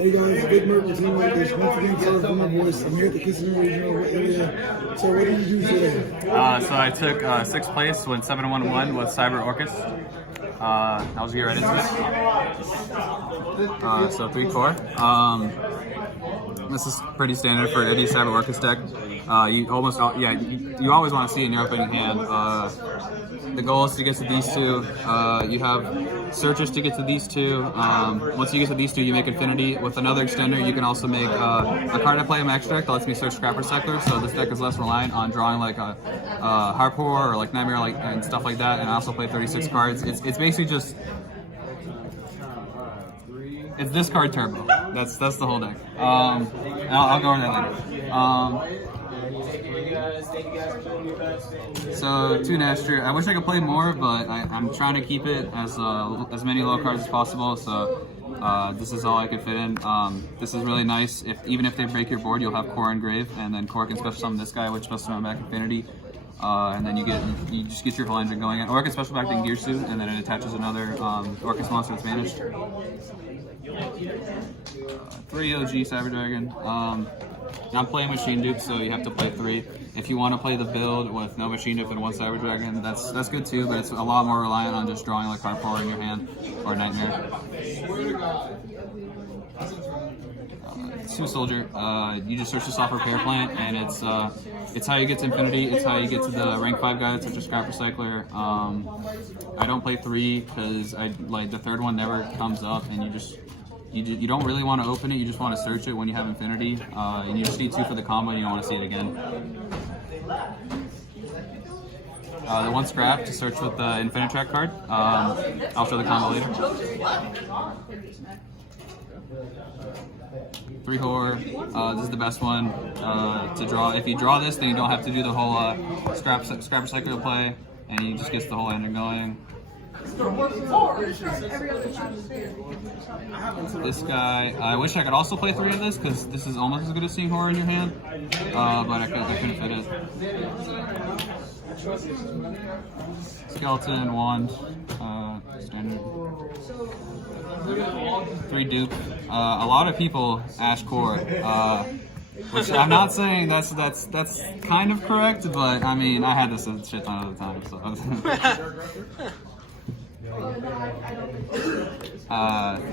Hey guys, big Merkel team like this. Once again, sorry for my voice. I'm here at the Kissimmee regional with Illya. So what did you do today? So I took 6th place, went 7-1-1 with Cyber Orcust. I'll just get right into it. So 3 core. This is pretty standard for any Cyber Orcust deck. You always want to see it in your opening hand. The goal is to get to these two. You have searches to get to these two. Once you get to these two, you make Infinity. With another extender, you can also make a card I play in my extra deck that lets me search Scrapper Cycler. So this deck is less reliant on drawing like a Harpour or like Nightmare and stuff like that. And I also play 36 cards. It's basically just it's this card turbo. That's the whole deck. I'll go over that later. So 2 Nastria. I wish I could play more, but I'm trying to keep it as many low cards as possible. So this is all I could fit in. This is really nice. Even if they break your board, you'll have Core and Grave, and then Core can special summon this guy, which special summon back Infinity. And then you just get your full engine going. Or I can special back the Gear Suit, and then it attaches another Orcust monster that's vanished. 3 OG Cyber Dragon. I'm playing Machine Dupe, so you have to play 3. If you want to play the build with no Machine Dupe and 1 Cyber Dragon, that's good too, but it's a lot more reliant on just drawing like Harpour in your hand or Nightmare. 2 Soldier. You just search this off Repair Plant, and it's how you get to Infinity. It's how you get to the rank 5 guy, such as Scrapper Cycler. I don't play 3 because the 3rd one never comes up, and you don't really want to open it. You just want to search it when you have Infinity, and you just need 2 for the combo, and you don't want to see it again. The 1 Scrap to search with the Infinitrack card. I'll show the combo later. 3 Horror. This is the best one to draw. If you draw this, then you don't have to do the whole Scrapper Cycler play, and you just get the whole engine going. This guy, I wish I could also play 3 of this because this is almost as good as seeing Horror in your hand, but I couldn't fit it. Skeleton, Wand, standard. 3 Dupe. A lot of people Ash Core, which I'm not saying that's kind of correct, but I mean I had this a shit ton of the time. So.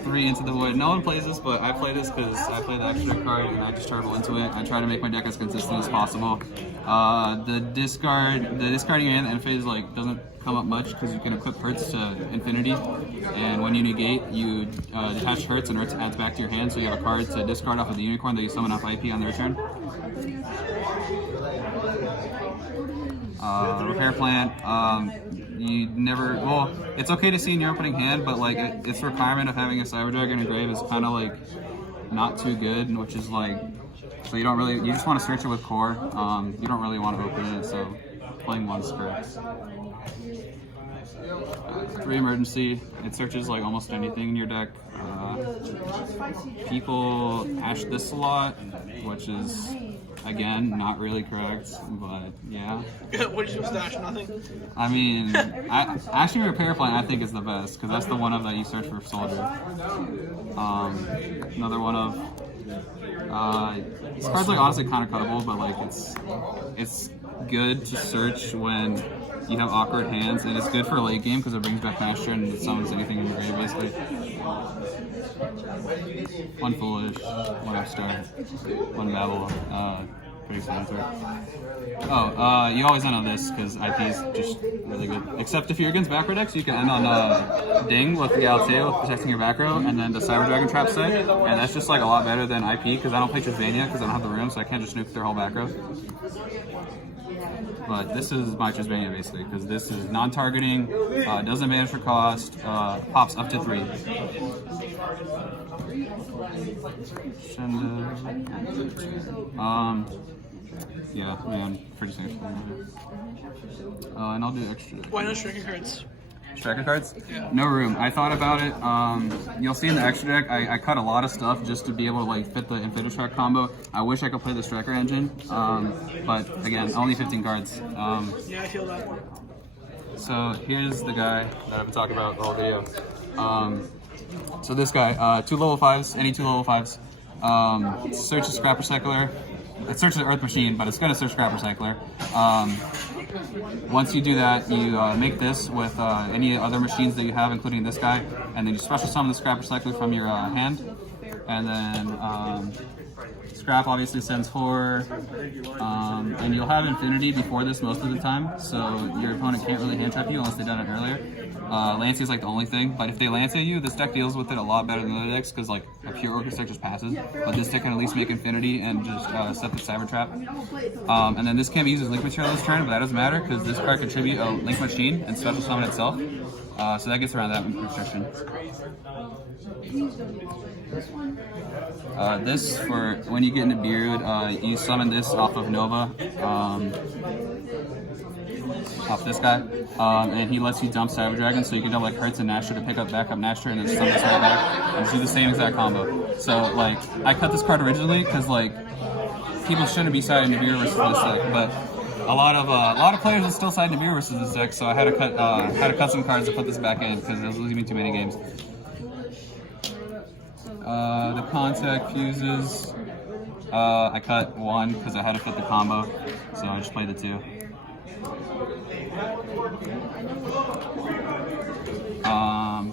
3 Into the Void. No one plays this, but I play this because I play the extra card and I just turbo into it. I try to make my deck as consistent as possible. The discarding and end phase doesn't come up much because you can equip Hurts to Infinity, and when you negate, you detach Hurts and Hurts adds back to your hand, so you have a card to discard off of the Unicorn that you summon off IP on the return. Repair Plant. It's okay to see in your opening hand, but its requirement of having a Cyber Dragon and Grave is kind of not too good, which is so you just want to search it with Core. You don't really want to open it, so playing 1 Scripts. 3 Emergency. It searches almost anything in your deck. People ash this a lot, which is again not really correct, but yeah. What did you stash? Nothing. I mean, Ashing Repair Plant I think is the best because that's the one of that you search for Soldier. Another one of this card's honestly kind of cuttable, but it's good to search when you have awkward hands, and it's good for late game because it brings back Master and it summons anything in your grave basically. 1 Foolish, 1 Upstart, 1 Babel, pretty standard. You always end on this because IP is just really good. Except if you're against back row decks, you can end on Ding with the Galatae with protecting your back row, and then the Cyber Dragon Trap set, and that's just a lot better than IP because I don't play Trisvania because I don't have the room, so I can't just nuke their whole back row. But this is my Trisvania basically because this is non-targeting, doesn't manage for cost, pops up to 3. Yeah, man, pretty safe. And I'll do extra. Why no striker cards? Striker cards? Yeah. No room. I thought about it. You'll see in the extra deck, I cut a lot of stuff just to be able to fit the Infinitrack combo. I wish I could play the Striker engine, but again, only 15 cards. Yeah, I feel that. So here's the guy that I've been talking about the whole video. So this guy, 2 level 5s, any 2 level 5s. Search a scrap recycler. It searches the Earth machine, but it's going to search scrap recycler. Once you do that, you make this with any other machines that you have, including this guy, and then you special summon the scrap recycler from your hand. And then scrap obviously sends 4, and you'll have infinity before this most of the time, so your opponent can't really hand trap you unless they've done it earlier. Lancey is like the only thing, but if they Lancey you, this deck deals with it a lot better than other decks because like a pure Orcust deck just passes, but this deck can at least make infinity and just set the cyber trap. And then this can't be used as link material this turn, but that doesn't matter because this card contribute a link machine and special summon itself, so that gets around that restriction. This for when you get into Beard, you summon this off of Nova, off this guy, and he lets you dump Cyber Dragon, so you can dump like Hertz and Nashor to pick up backup Nashor and then summon this right back and do the same exact combo. So like I cut this card originally because like people shouldn't be siding Nibiru versus this deck, but a lot of players are still siding Nibiru versus this deck, so I had to cut some cards to put this back in because it was losing me too many games. The contact fuses, I cut 1 because I had to fit the combo, so I just played the 2.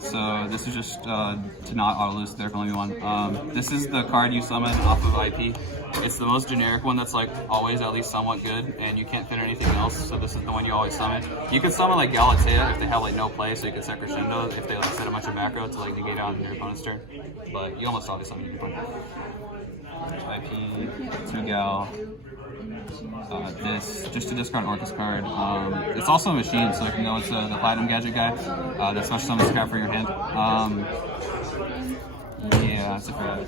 So this is just to not auto lose, there can only be 1. This is the card you summon off of IP. It's the most generic one that's like always at least somewhat good, and you can't fit anything else, so this is the one you always summon. You can summon like Galatea if they have like no play, so you can set Crescendo if they like set a bunch of macro to like negate on your opponent's turn, but you almost always summon your opponent. IP, 2 Gal, this, just to discard Orcust card. It's also a machine, so you know it's the Platinum Gadget guy that special summons scrap for your hand. Yeah, that's it for that.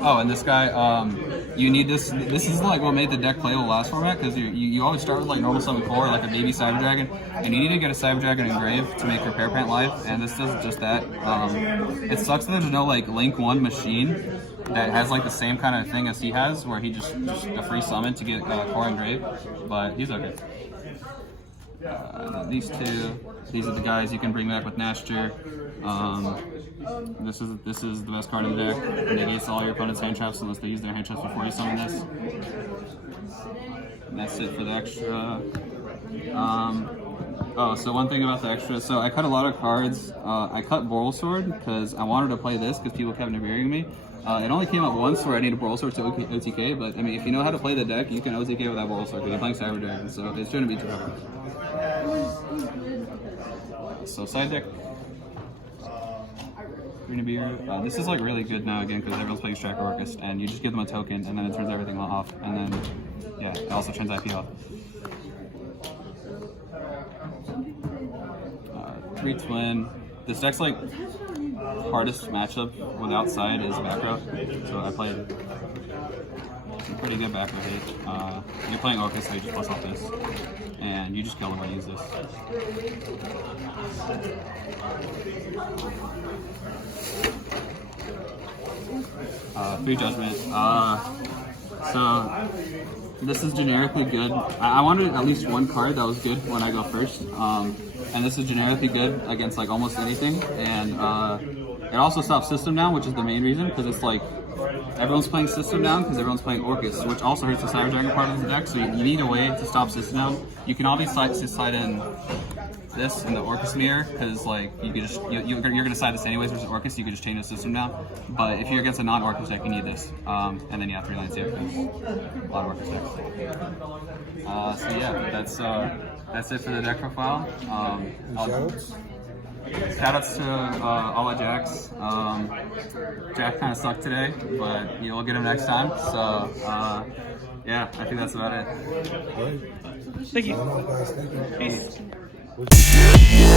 Oh, and this guy, you need this. This is like what made the deck playable last format, because you always start with like normal summon 4, like a baby Cyber Dragon, and you need to get a Cyber Dragon engraved to make Repair Pant live, and this does just that. It sucks that there's no like Link 1 machine that has like the same kind of thing as he has, where he just a free summon to get core engraved, but he's okay. These 2, these are the guys you can bring back with Nashor. This is the best card in the deck. It negates all your opponent's hand traps unless they use their hand traps before you summon this. And that's it for the extra. Oh, so one thing about the extra. So I cut a lot of cards. I cut Boral Sword because I wanted to play this because people kept Nibiruing me. It only came up once where I need a Boral Sword to OTK, but I mean, if you know how to play the deck, you can OTK with that Boral Sword because you're playing Cyber Dragon, so it shouldn't be too hard. So side deck. Nibiru. This is like really good now again because everyone's playing Striker Orcust, and you just give them a token and then it turns everything off, and then yeah, it also turns IP off. 3 Twin. This deck's like hardest matchup without side is back row, so I played pretty good back row hit. You're playing Orcust, so you just plus off this, and you just kill them when you use this. Free Judgment. So this is generically good. I wanted at least one card that was good when I go first, and this is generically good against like almost anything. And it also stops System Down, which is the main reason, because it's like everyone's playing System Down because everyone's playing Orcust, which also hurts the Cyber Dragon part of the deck. So you need a way to stop System Down. You can obviously slide in this in the Orcust mirror, because like you can just you're gonna side this anyways versus Orcust. You can just change the System Down. But if you're against a non-Orcust deck, you need this. And then you have 3 lines here because a lot of Orcust decks. So yeah, that's it for the deck profile. Shoutouts to all my Jacks. Jack kind of sucked today, but you'll get him next time. So yeah, I think that's about it. Thank you. Peace. Peace.